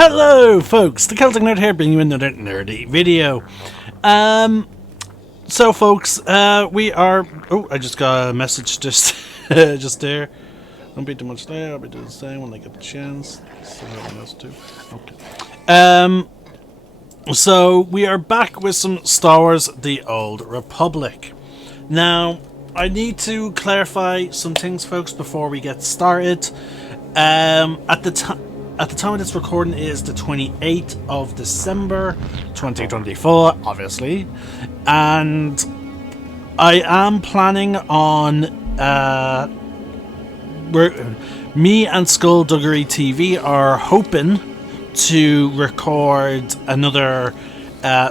Hello folks, the Celtic Nerd here, bringing you another nerdy video. So folks, we are... Oh, I just got a message just just there. Don't be too much there, I'll be doing the same when I get the chance. Someone else too. Okay. So we are back with some Star Wars The Old Republic. Now, I need to clarify some things, folks, before we get started. At the time of this recording is the 28th of December 2024, obviously, and I am planning on me and Skullduggery TV are hoping to record another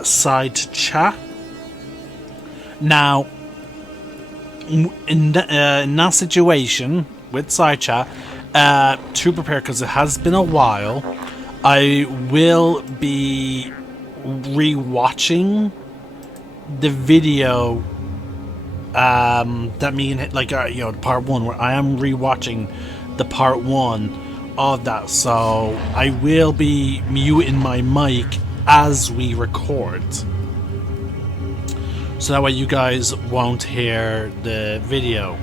side chat. Now, in that situation with side chat, to prepare, because it has been a while, I will be rewatching the video that me and part one, where I am rewatching the part one of that. So I will be muting my mic as we record, so that way you guys won't hear the video.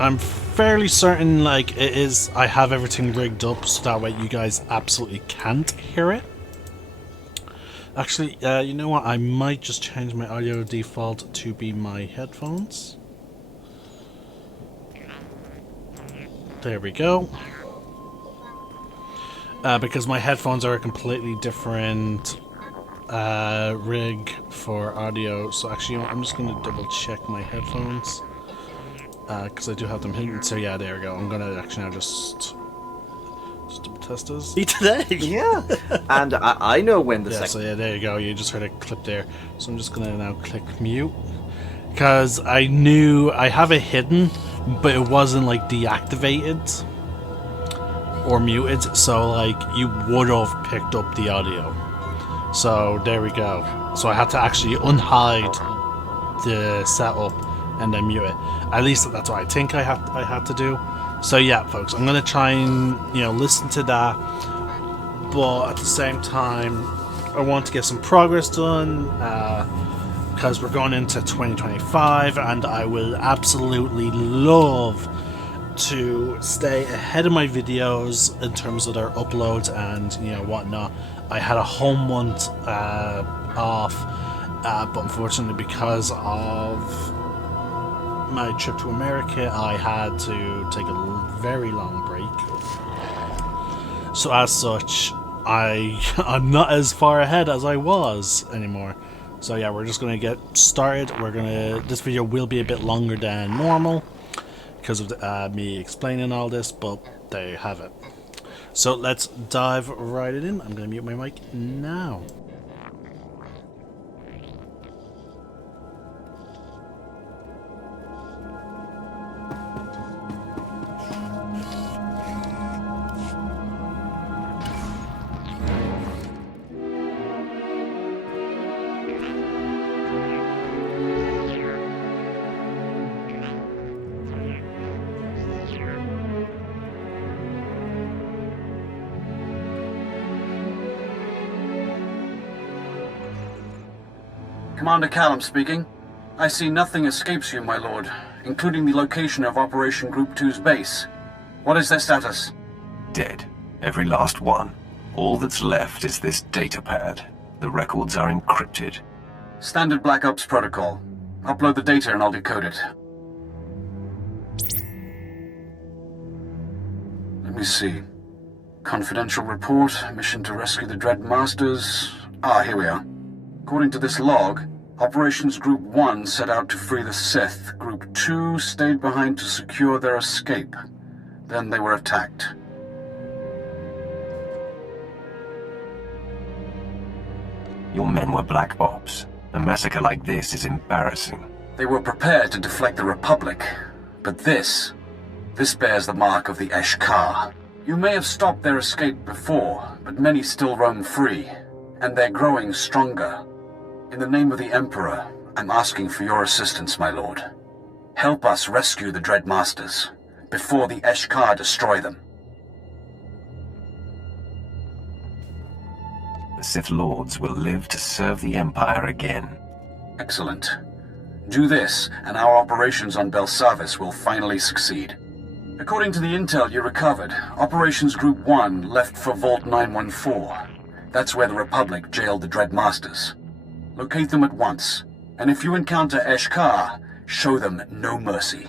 I'm fairly certain, like, it is, I have everything rigged up so that way you guys absolutely can't hear it. Actually, you know what, I might just change my audio default to be my headphones. There we go. Because my headphones are a completely different rig for audio. So actually, you know what, I'm just going to double check my headphones. Because I do have them hidden. So yeah, there we go. I'm gonna actually now just double test this. Today. Yeah, and I know when the So yeah, there you go. You just heard a clip there. So I'm just gonna now click mute, because I knew I have it hidden, but it wasn't like deactivated or muted. So like you would have picked up the audio. So there we go. So I had to actually unhide the setup and then mute it. At least that's what I think I had to do. So yeah, folks, I'm gonna try and listen to that, but at the same time, I want to get some progress done because we're going into 2025, and I will absolutely love to stay ahead of my videos in terms of their uploads and whatnot. I had a whole month off, but unfortunately, because of my trip to America, I had to take a very long break. So as such, I'm not as far ahead as I was anymore. So yeah, we're just gonna get started. This video will be a bit longer than normal because of me explaining all this, but there you have it. So let's dive right in. I'm gonna mute my mic now. Commander Callum speaking. I see nothing escapes you, my lord, including the location of Operation Group 2's base. What is their status? Dead. Every last one. All that's left is this data pad. The records are encrypted. Standard Black Ops protocol. Upload the data and I'll decode it. Let me see. Confidential report, mission to rescue the Dread Masters. Ah, here we are. According to this log, Operations Group 1 set out to free the Sith. Group 2 stayed behind to secure their escape. Then they were attacked. Your men were Black Ops. A massacre like this is embarrassing. They were prepared to deflect the Republic. But this bears the mark of the Eshkar. You may have stopped their escape before, but many still roam free, and they're growing stronger. In the name of the Emperor, I'm asking for your assistance, my lord. Help us rescue the Dread Masters, before the Eshkar destroy them. the Sith Lords will live to serve the Empire again. Excellent. Do this, and our operations on Belsavis will finally succeed. According to the intel you recovered, Operations Group 1 left for Vault 914. That's where the Republic jailed the Dread Masters. Locate them at once, and if you encounter Eshkar, show them no mercy.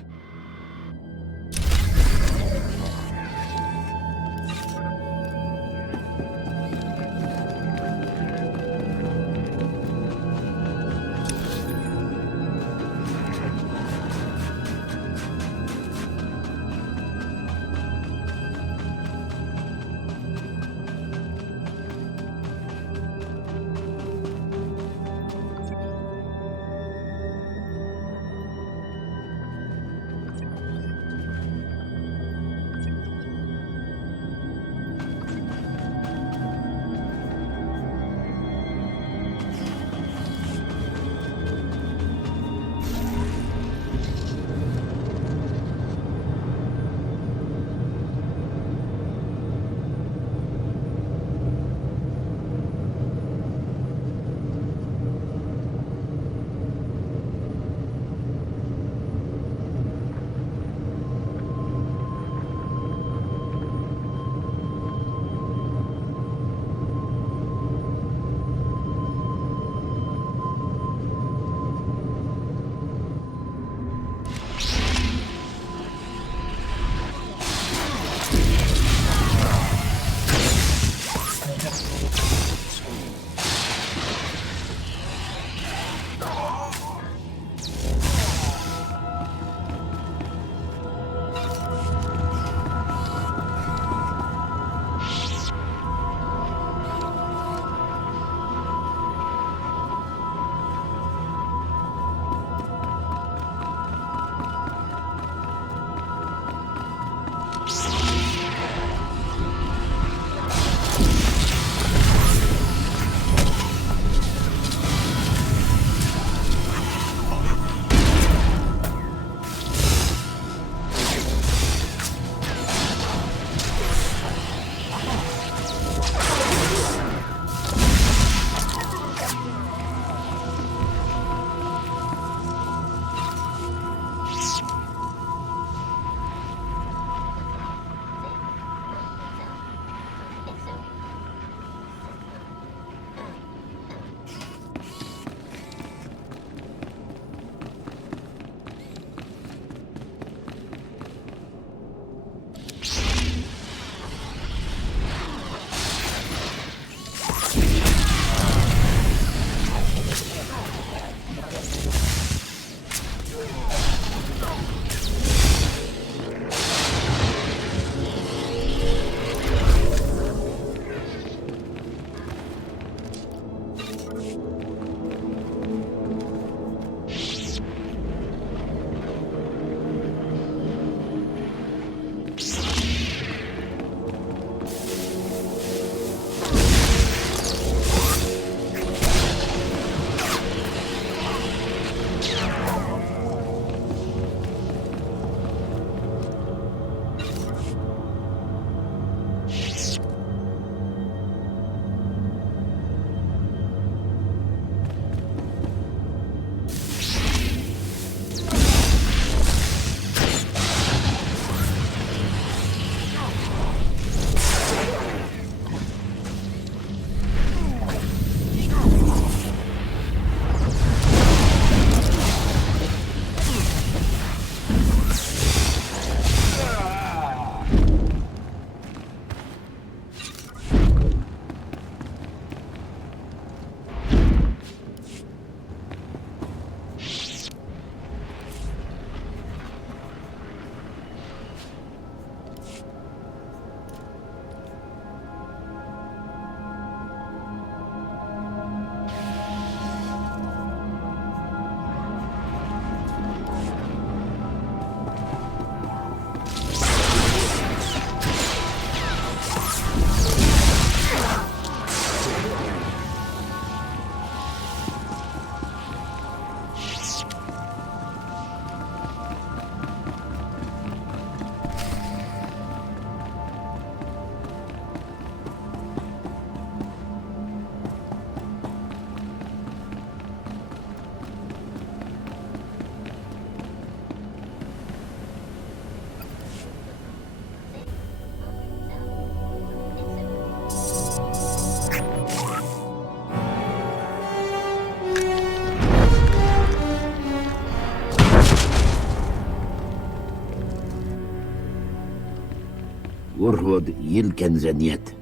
Urhod Yilkenzenyet.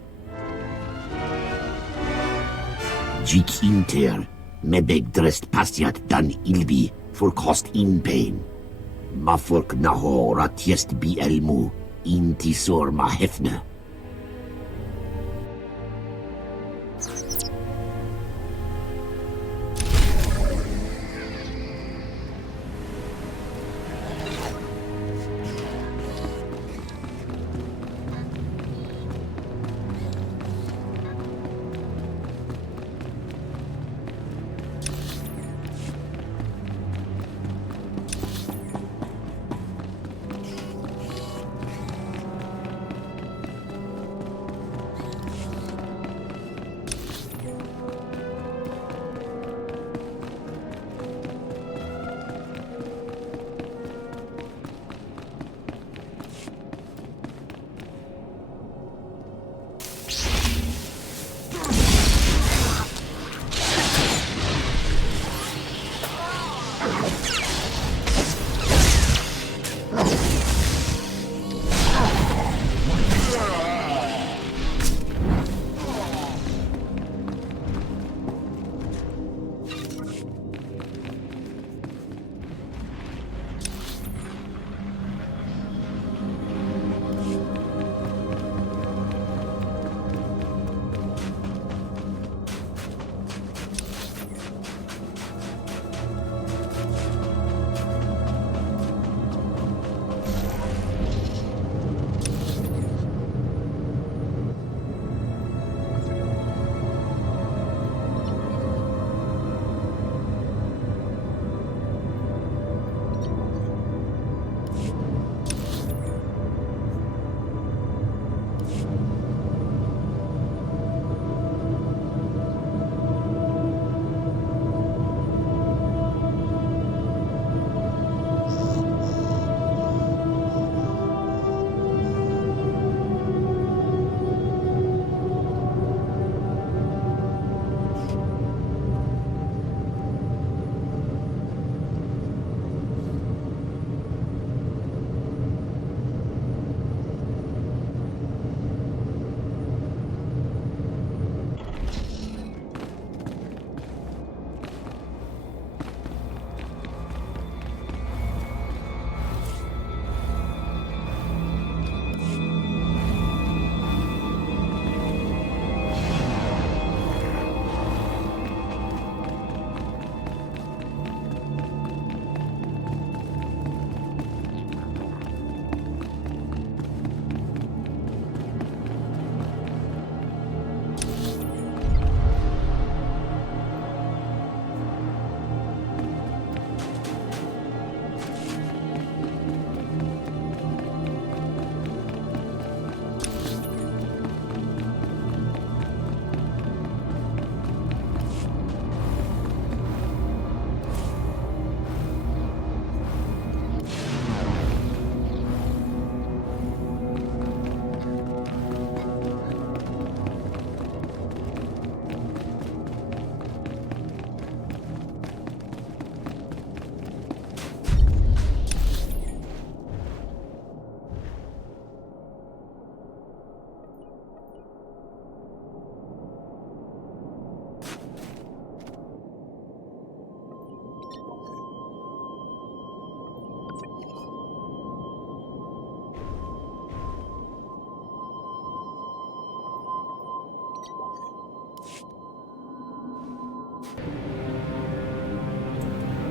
Jik inter, mebeg drest pastiat dan ilbi, for cost in pain. Mafork nahor atiest bi elmu, intisor ma hefne.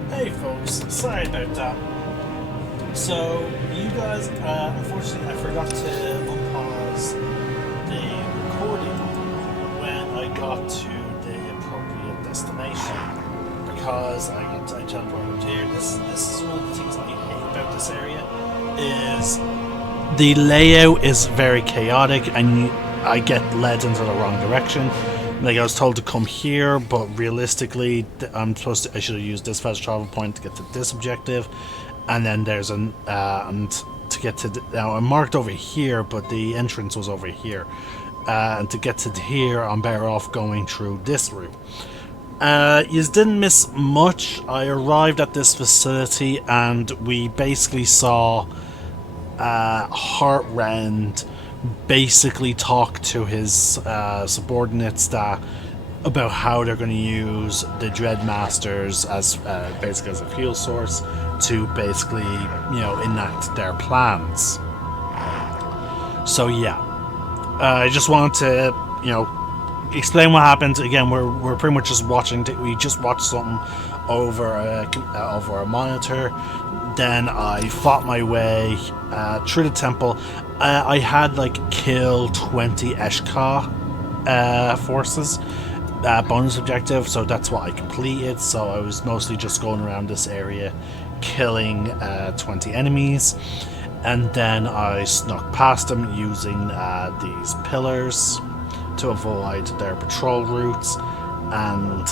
Hey folks, sorry about that. So, you guys, unfortunately I forgot to unpause the recording when I got to the appropriate destination because I teleported here. This is one of the things I hate about this area, is the layout is very chaotic and I get led into the wrong direction. Like, I was told to come here, but realistically, I should have used this fast travel point to get to this objective, and then there's and to get to now I'm marked over here, but the entrance was over here, and to get to here, I'm better off going through this route. You didn't miss much. I arrived at this facility, and we basically saw Heartrend basically talk to his subordinates about how they're going to use the Dreadmasters as basically as a fuel source to basically, enact their plans. So yeah, I just wanted to, explain what happened. Again, we're pretty much just watching. We just watched something over a monitor. Then I fought my way through the temple. I had kill 20 Eshka forces. Bonus objective, so that's what I completed. So I was mostly just going around this area killing 20 enemies, and then I snuck past them using these pillars to avoid their patrol routes, and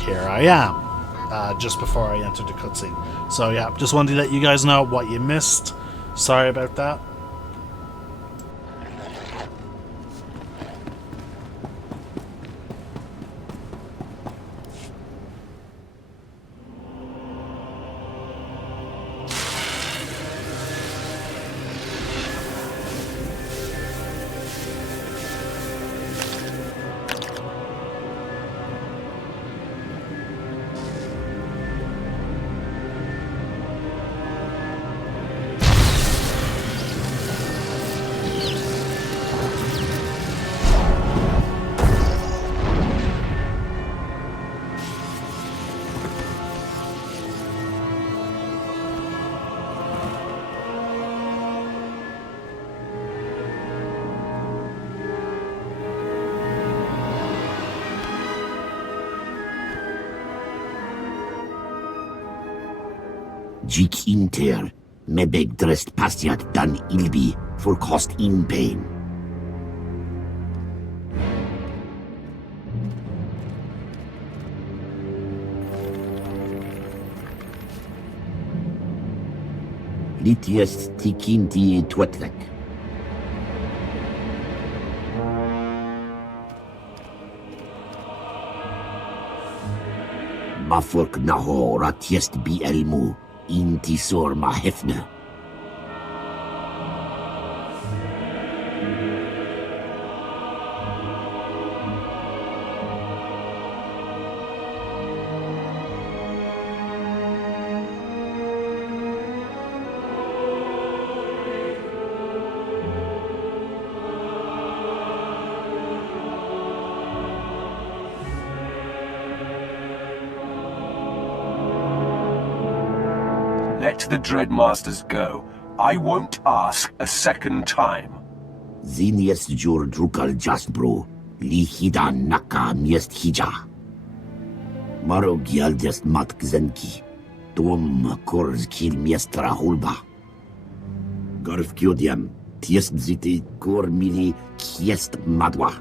here I am just before I entered the cutscene. So yeah, just wanted to let you guys know what you missed. Sorry about that. Jik inter, mebeg drest pastiat dan ilbi, for cost in pain. Litiest tikinti twetlek. Mafurk naho ratiest bi elmu. Intisor ma hefne. Let the Dreadmasters go. I won't ask a second time. Ziniest jur drukal jasbro, li hida naka miest hija. Maro gialdest mat gzenki, tom korz kil miestra hulba. Garf kiodiam, tiest ziti kor mili kiest madwa.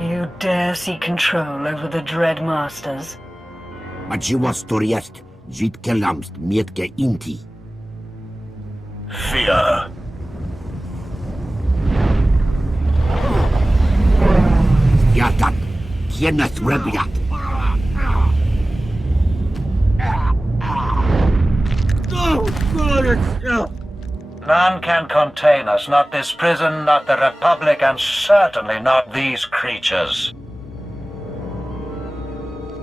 You dare seek control over the Dreadmasters? Majiwa storiest, jit kelamst mietke inti. Fear. Yatat, kieneth rebiat. None can contain us, not this prison, not the Republic, and certainly not these creatures.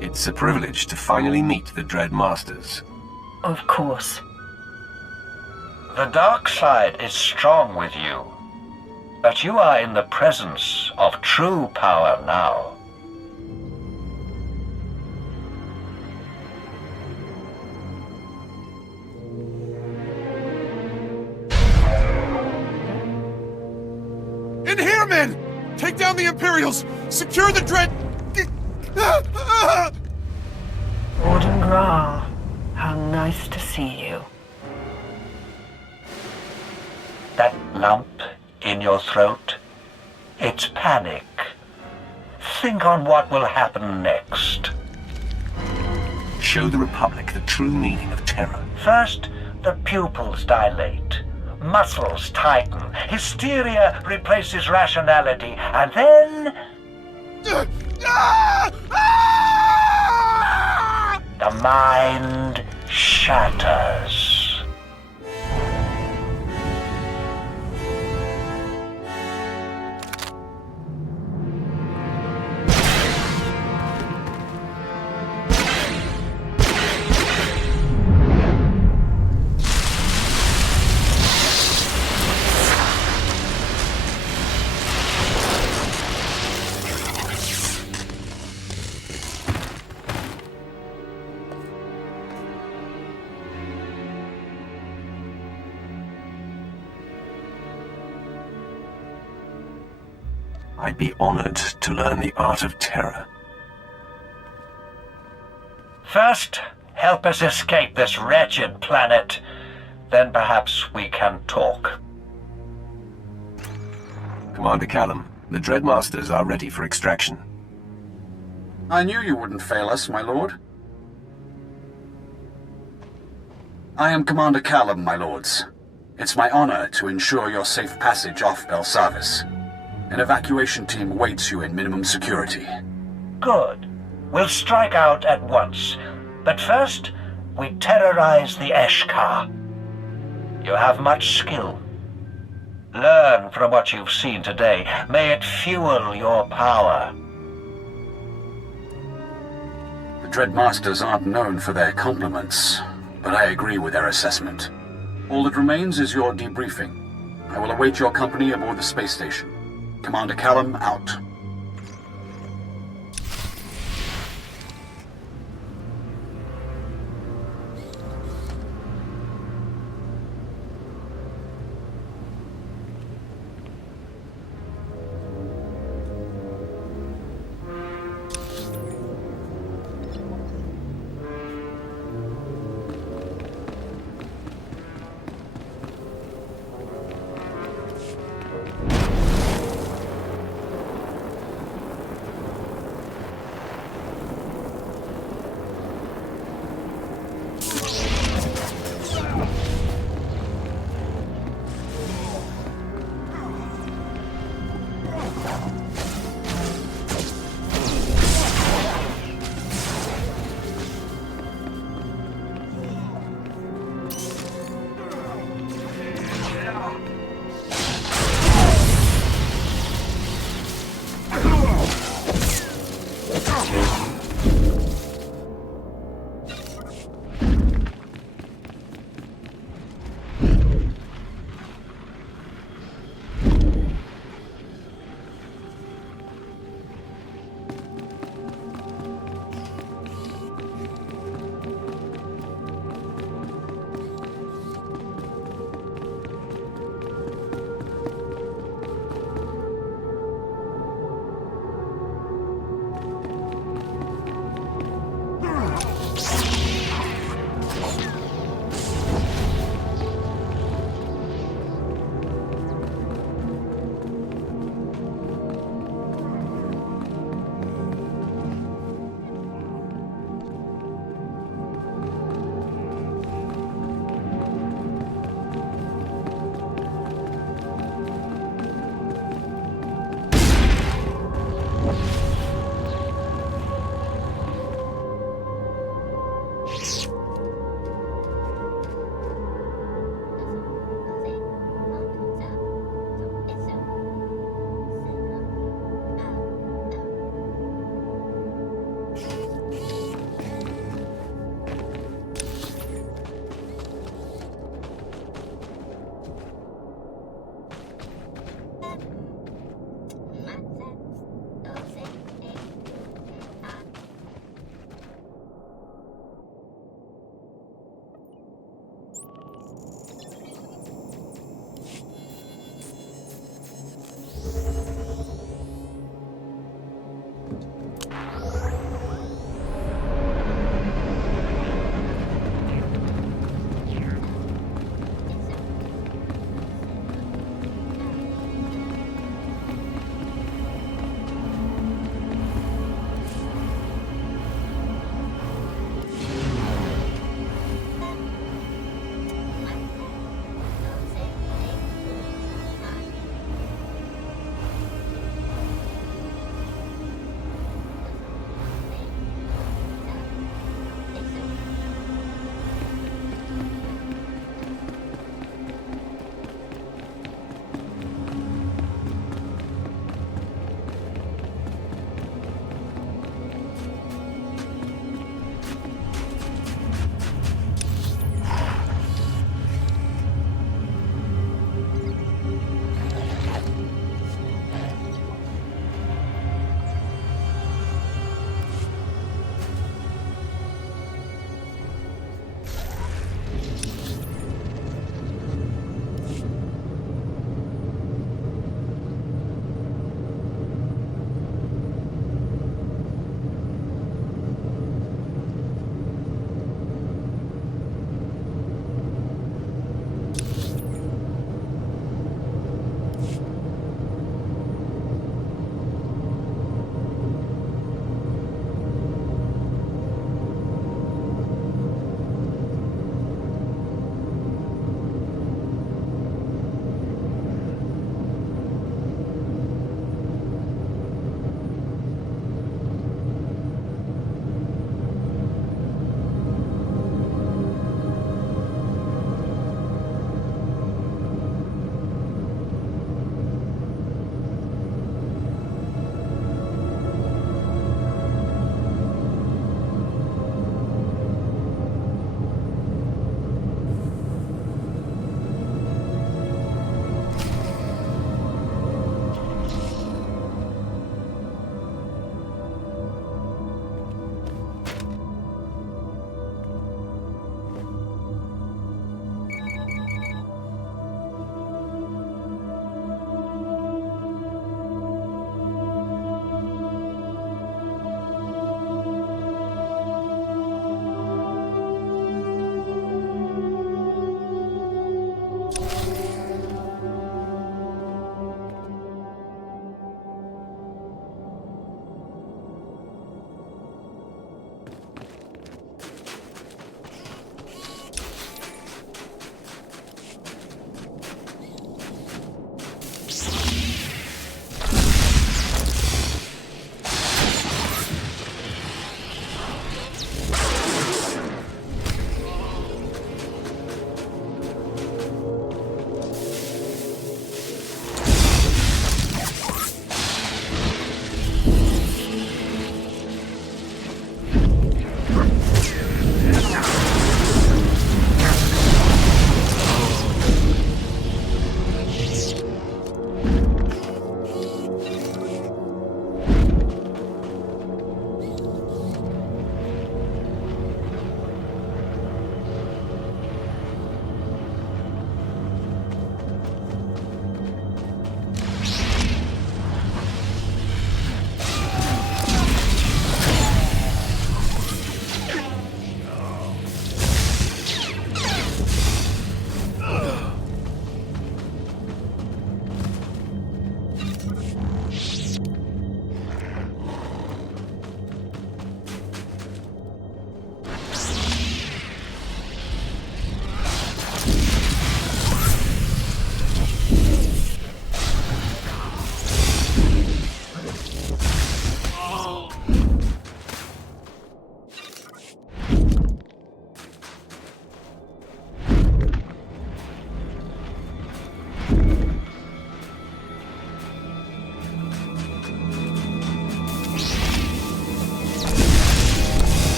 It's a privilege to finally meet the Dread Masters. Of course. The dark side is strong with you, but you are in the presence of true power now. In here, men! Take down the Imperials! Secure the Dread... Warden Graal, how nice to see you. That lump in your throat, it's panic. Think on what will happen next. Show the Republic the true meaning of terror. First, the pupils dilate. Muscles tighten. Hysteria replaces rationality. And then... the mind shatters. I'd be honored to learn the art of terror. First, help us escape this wretched planet. Then perhaps we can talk. Commander Callum, the Dread Masters are ready for extraction. I knew you wouldn't fail us, my lord. I am Commander Callum, my lords. It's my honor to ensure your safe passage off Belsavis. An evacuation team awaits you in minimum security. Good. We'll strike out at once. But first, we terrorize the Eshkar. You have much skill. Learn from what you've seen today. May it fuel your power. The Dread Masters aren't known for their compliments, but I agree with their assessment. All that remains is your debriefing. I will await your company aboard the space station. Commander Callum, out.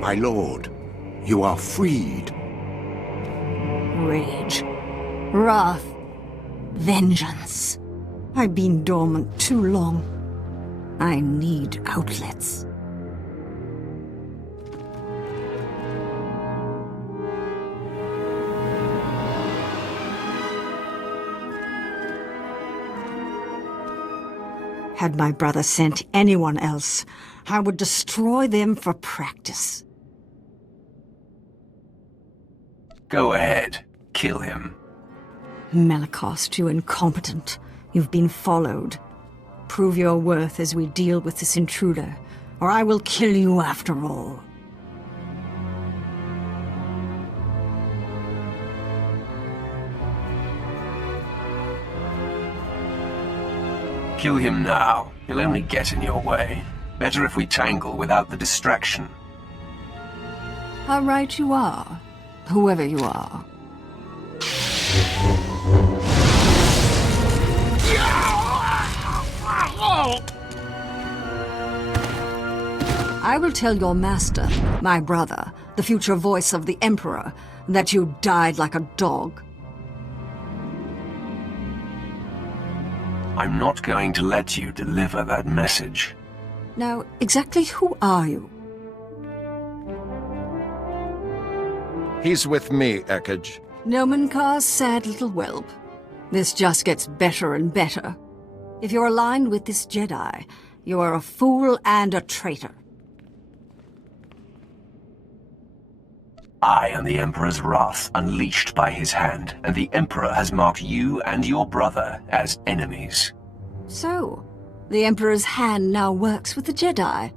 My lord, you are freed. Rage. Wrath. Vengeance. I've been dormant too long. I need outlets. Had my brother sent anyone else, I would destroy them for practice. Go ahead. Kill him. Malakost, you incompetent. You've been followed. Prove your worth as we deal with this intruder, or I will kill you after all. Kill him now. He'll only get in your way. Better if we tangle without the distraction. How right you are, whoever you are. I will tell your master, my brother, the future voice of the Emperor, that you died like a dog. I'm not going to let you deliver that message. Now, exactly who are you? He's with me, Ekage. Nomenkar's sad little whelp. This just gets better and better. If you're aligned with this Jedi, you are a fool and a traitor. I am the Emperor's wrath unleashed by his hand, and the Emperor has marked you and your brother as enemies. So, the Emperor's hand now works with the Jedi.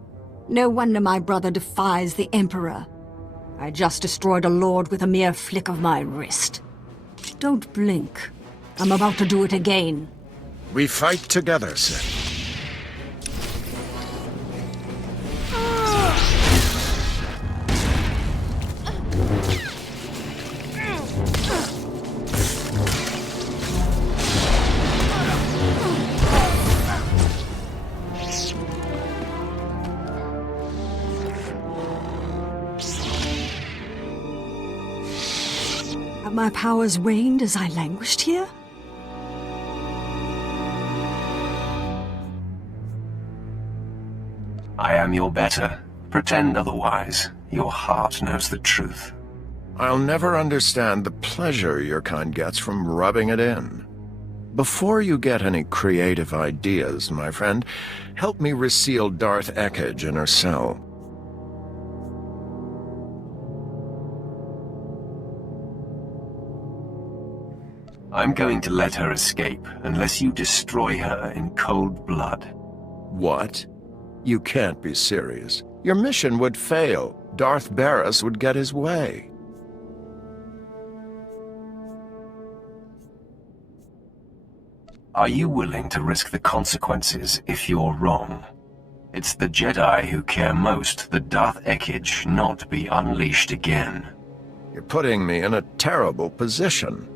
No wonder my brother defies the Emperor. I just destroyed a lord with a mere flick of my wrist. Don't blink. I'm about to do it again. We fight together, Sith. Have my powers waned as I languished here? I am your better. Pretend otherwise. Your heart knows the truth. I'll never understand the pleasure your kind gets from rubbing it in. Before you get any creative ideas, my friend, help me reseal Darth Ekage in her cell. I'm going to let her escape unless you destroy her in cold blood. What? You can't be serious. Your mission would fail. Darth Barris would get his way. Are you willing to risk the consequences if you're wrong? It's the Jedi who care most that Darth Ekage not be unleashed again. You're putting me in a terrible position.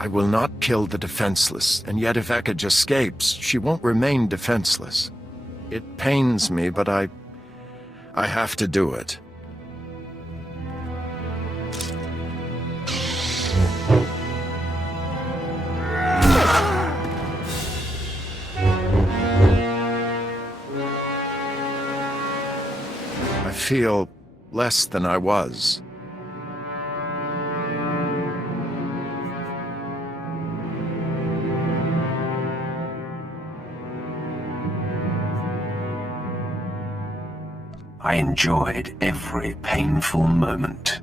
I will not kill the defenseless, and yet if Ekage escapes, she won't remain defenseless. It pains me, but I have to do it. I feel less than I was. I enjoyed every painful moment.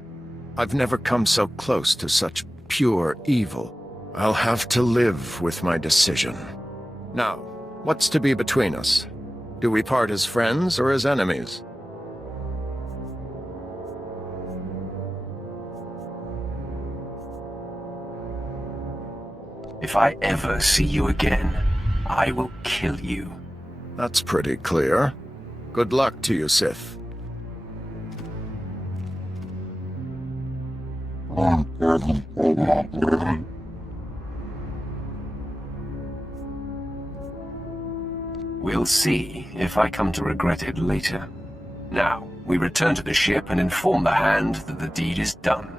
I've never come so close to such pure evil. I'll have to live with my decision. Now, what's to be between us? Do we part as friends or as enemies? If I ever see you again, I will kill you. That's pretty clear. Good luck to you, Sith. We'll see if I come to regret it later. Now, We return to the ship and inform the Hand that the deed is done.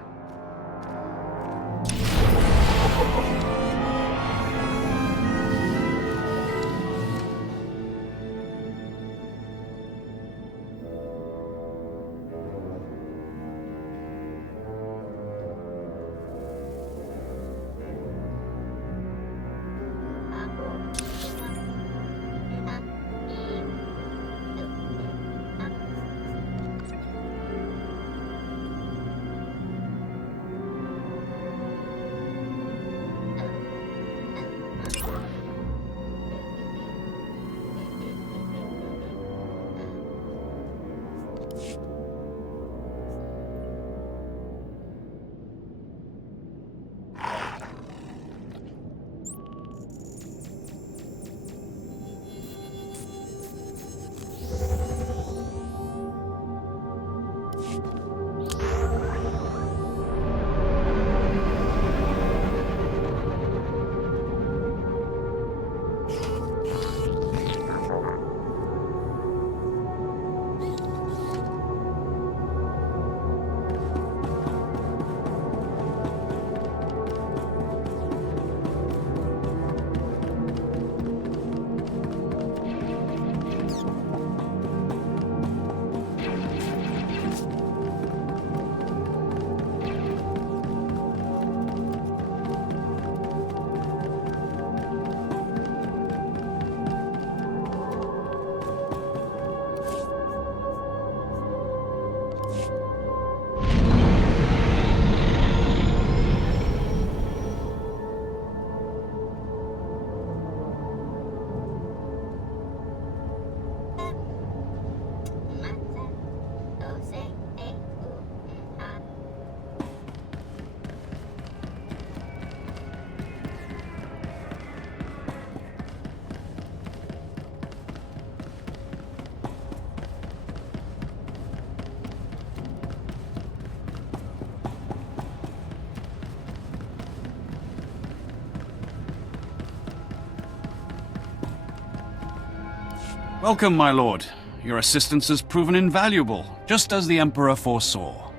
Welcome, my lord. Your assistance has proven invaluable, just as the Emperor foresaw.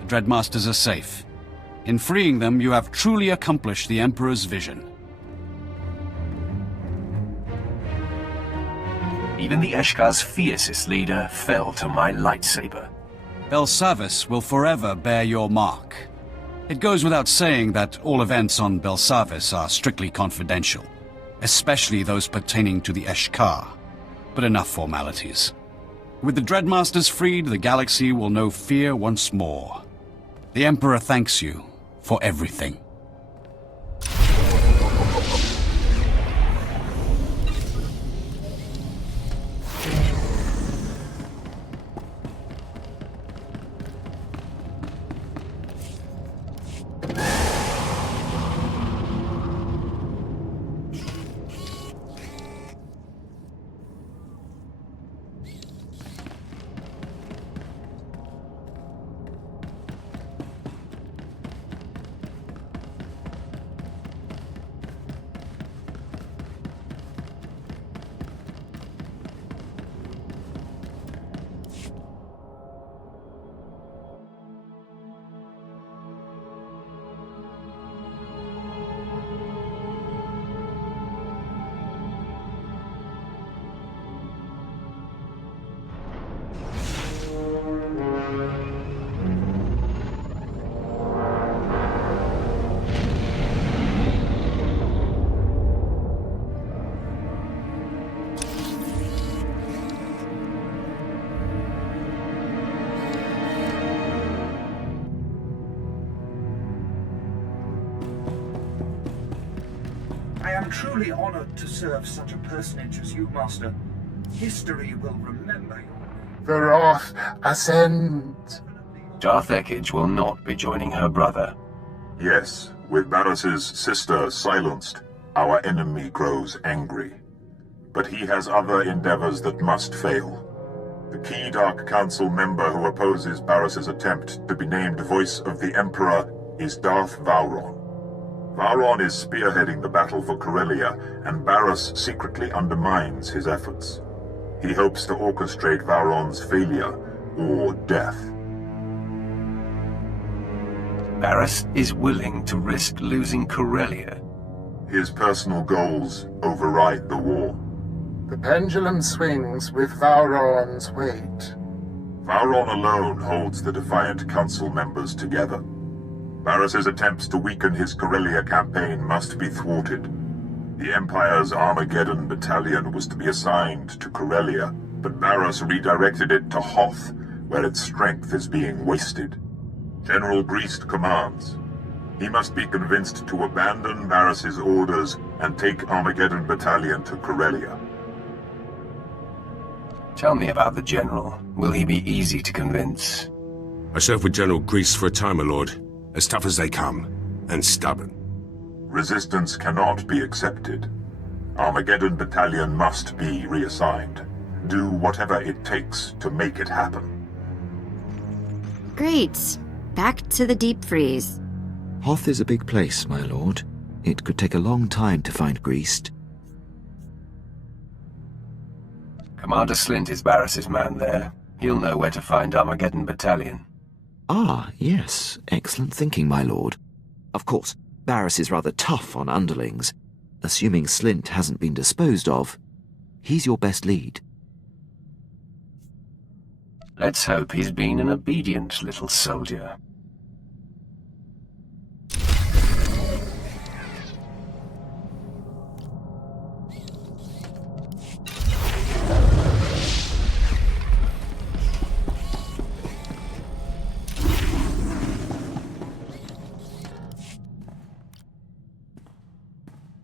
The Dreadmasters are safe. In freeing them, you have truly accomplished the Emperor's vision. Even the Eshkar's fiercest leader fell to my lightsaber. Belsavis will forever bear your mark. It goes without saying that all events on Belsavis are strictly confidential, especially those pertaining to the Eshkar. But enough formalities. With the Dreadmasters freed, the galaxy will know fear once more. The Emperor thanks you for everything. I am truly honored to serve such a personage as you, Master. History will remember you. The Wrath ascends. Darth Ekage will not be joining her brother. Yes, with Barris's sister silenced, our enemy grows angry. But he has other endeavors that must fail. The key Dark Council member who opposes Barris's attempt to be named Voice of the Emperor is Darth Vowron. Vowron is spearheading the battle for Corellia, and Barris secretly undermines his efforts. He hopes to orchestrate Vowron's failure, or death. Barris is willing to risk losing Corellia. His personal goals override the war. The pendulum swings with Vauron's weight. Vauron alone holds the Defiant Council members together. Barris's attempts to weaken his Corellia campaign must be thwarted. The Empire's Armageddon battalion was to be assigned to Corellia, but Barris redirected it to Hoth, where its strength is being wasted. General Greast commands. He must be convinced to abandon Barris's orders and take Armageddon battalion to Corellia. Tell me about the General. Will he be easy to convince? I served with General Greast for a time, my lord. As tough as they come, and stubborn. Resistance cannot be accepted. Armageddon battalion must be reassigned. Do whatever it takes to make it happen. Great. Back to the deep freeze. Hoth is a big place, my lord. It could take a long time to find Greast. Commander Slint is Barris's man there. He'll know where to find Armageddon battalion. Ah, yes. Excellent thinking, my lord. Of course, Barris is rather tough on underlings. Assuming Slint hasn't been disposed of, he's your best lead. Let's hope he's been an obedient little soldier.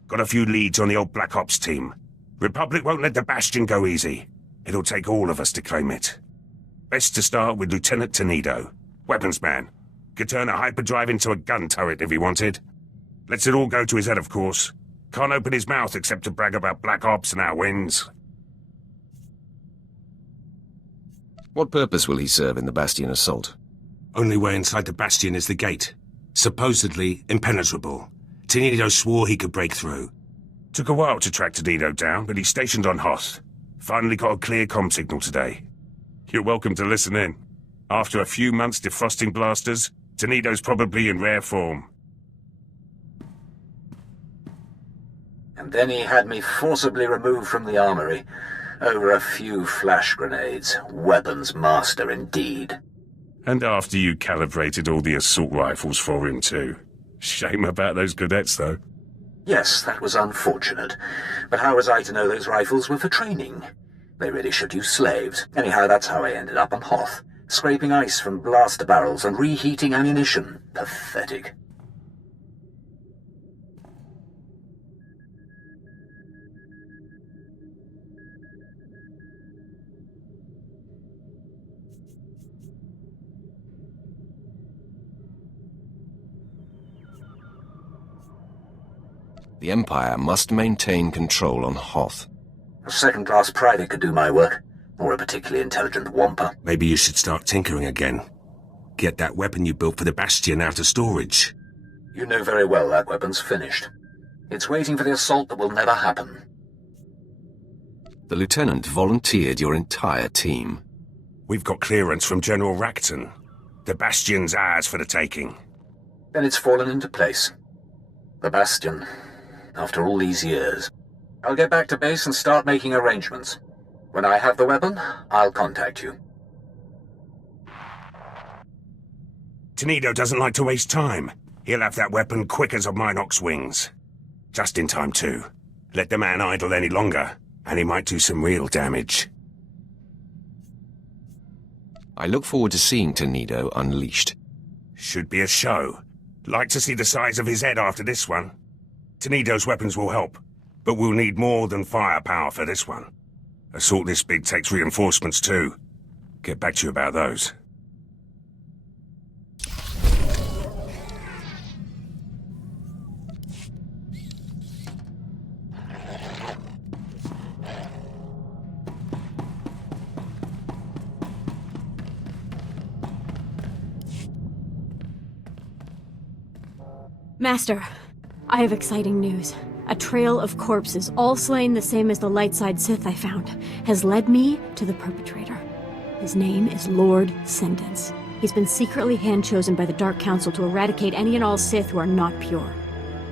Got a few leads on the old Black Ops team. Republic won't let the Bastion go easy. It'll take all of us to claim it. Best to start with Lieutenant Tenido. Weapons man. Could turn a hyperdrive into a gun turret if he wanted. Lets it all go to his head, of course. Can't open his mouth except to brag about Black Ops and our wins. What purpose will he serve in the Bastion assault? Only way inside the Bastion is the gate. Supposedly impenetrable. Tenido swore he could break through. Took a while to track Tenido down, but he's stationed on Hoth. Finally got a clear comm signal today. You're welcome to listen in. After a few months defrosting blasters, Tenido's probably in rare form. And then he had me forcibly removed from the armory, over a few flash grenades. Weapons master indeed. And after you calibrated all the assault rifles for him too. Shame about those cadets, though. Yes, that was unfortunate. But how was I to know those rifles were for training? They really should use slaves. Anyhow, that's how I ended up on Hoth. Scraping ice from blaster barrels and reheating ammunition. Pathetic. The Empire must maintain control on Hoth. A second-class private could do my work, or a particularly intelligent wampa. Maybe you should start tinkering again. Get that weapon you built for the Bastion out of storage. You know very well that weapon's finished. It's waiting for the assault that will never happen. The Lieutenant volunteered your entire team. We've got clearance from General Racton. The Bastion's ours for the taking. Then it's fallen into place. The Bastion, after all these years. I'll get back to base and start making arrangements. When I have the weapon, I'll contact you. Tenido doesn't like to waste time. He'll have that weapon quick as a Minox wings. Just in time, too. Let the man idle any longer, and he might do some real damage. I look forward to seeing Tenido unleashed. Should be a show. Like to see the size of his head after this one. Tenido's weapons will help, but we'll need more than firepower for this one. Assault this big takes reinforcements too. Get back to you about those. Master, I have exciting news. A trail of corpses, all slain the same as the Lightside Sith I found, has led me to the perpetrator. His name is Lord Sentence. He's been secretly hand-chosen by the Dark Council to eradicate any and all Sith who are not pure.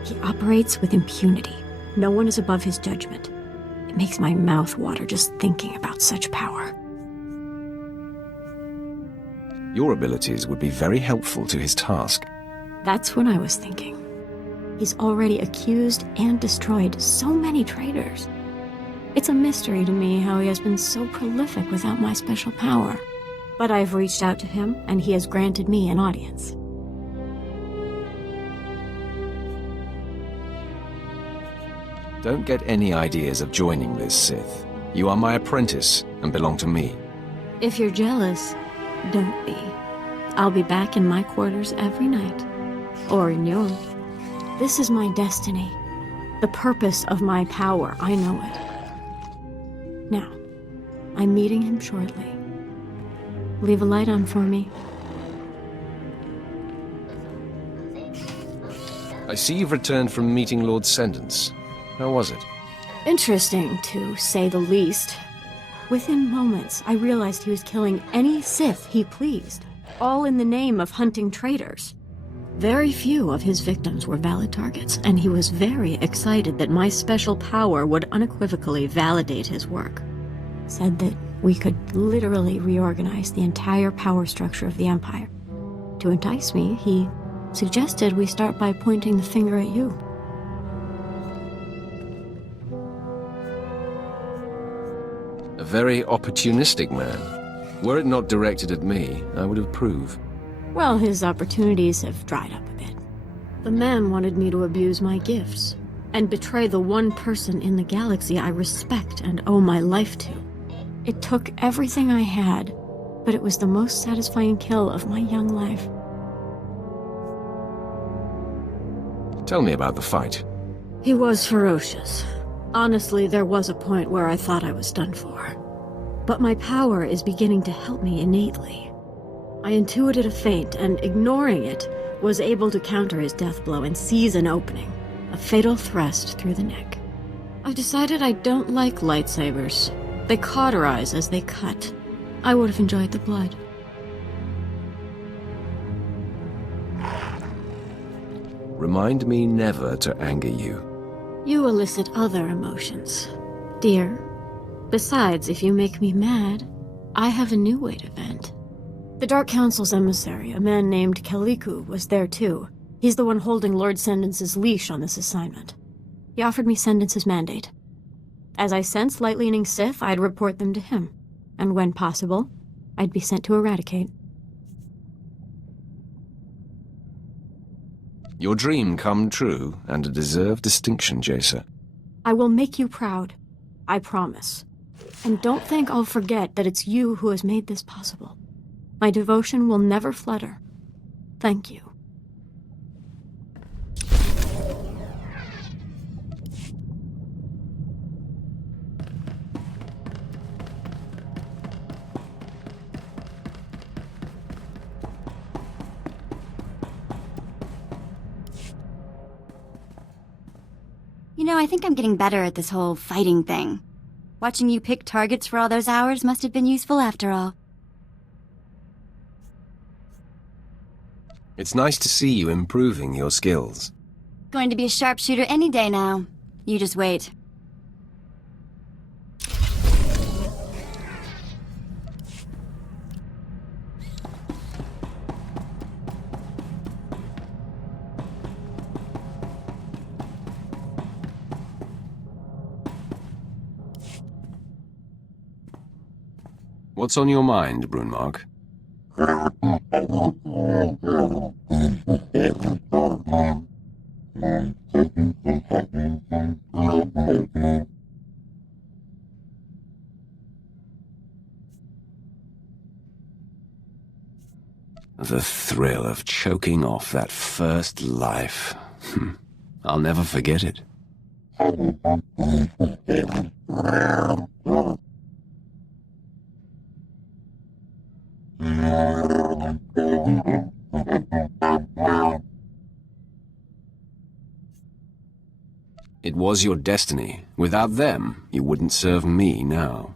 He operates with impunity. No one is above his judgment. It makes my mouth water just thinking about such power. Your abilities would be very helpful to his task. That's what I was thinking. He's already accused and destroyed so many traitors. It's a mystery to me how he has been so prolific without my special power. But I've reached out to him, and he has granted me an audience. Don't get any ideas of joining this Sith. You are my apprentice and belong to me. If you're jealous, don't be. I'll be back in my quarters every night. Or in yours. This is my destiny. The purpose of my power, I know it. Now, I'm meeting him shortly. Leave a light on for me. I see you've returned from meeting Lord Sentence. How was it? Interesting, to say the least. Within moments, I realized he was killing any Sith he pleased, all in the name of hunting traitors. Very few of his victims were valid targets, and he was very excited that my special power would unequivocally validate his work. Said that we could literally reorganize the entire power structure of the Empire. To entice me, he suggested we start by pointing the finger at you. A very opportunistic man. Were it not directed at me, I would approve. Well, his opportunities have dried up a bit. The man wanted me to abuse my gifts, and betray the one person in the galaxy I respect and owe my life to. It took everything I had, but it was the most satisfying kill of my young life. Tell me about the fight. He was ferocious. Honestly, there was a point where I thought I was done for. But my power is beginning to help me innately. I intuited a feint, and ignoring it, was able to counter his death blow and seize an opening, a fatal thrust through the neck. I've decided I don't like lightsabers. They cauterize as they cut. I would have enjoyed the blood. Remind me never to anger you. You elicit other emotions, dear. Besides, if you make me mad, I have a new way to vent. The Dark Council's emissary, a man named Kaliku, was there too. He's the one holding Lord Sentence's leash on this assignment. He offered me Sentence's mandate. As I sensed light-leaning Sith, I'd report them to him. And when possible, I'd be sent to eradicate. Your dream come true, and a deserved distinction, Jacer. I will make you proud. I promise. And don't think I'll forget that it's you who has made this possible. My devotion will never flutter. Thank you. You know, I think I'm getting better at this whole fighting thing. Watching you pick targets for all those hours must have been useful after all. It's nice to see you improving your skills. Going to be a sharpshooter any day now. You just wait. What's on your mind, Brunmark? The thrill of choking off that first life. I'll never forget it. It was your destiny. Without them, you wouldn't serve me now.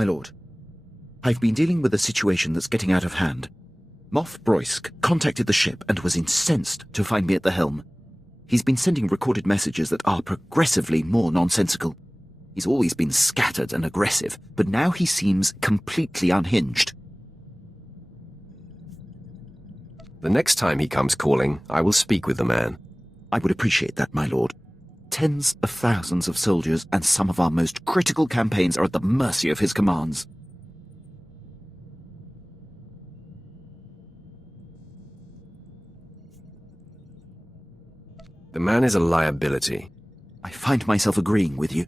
My lord, I've been dealing with a situation that's getting out of hand. Moff Broysk contacted the ship and was incensed to find me at the helm. He's been sending recorded messages that are progressively more nonsensical. He's always been scattered and aggressive, but now he seems completely unhinged. The next time he comes calling, I will speak with the man. I would appreciate that, my lord. Tens of thousands of soldiers and some of our most critical campaigns are at the mercy of his commands. The man is a liability. I find myself agreeing with you.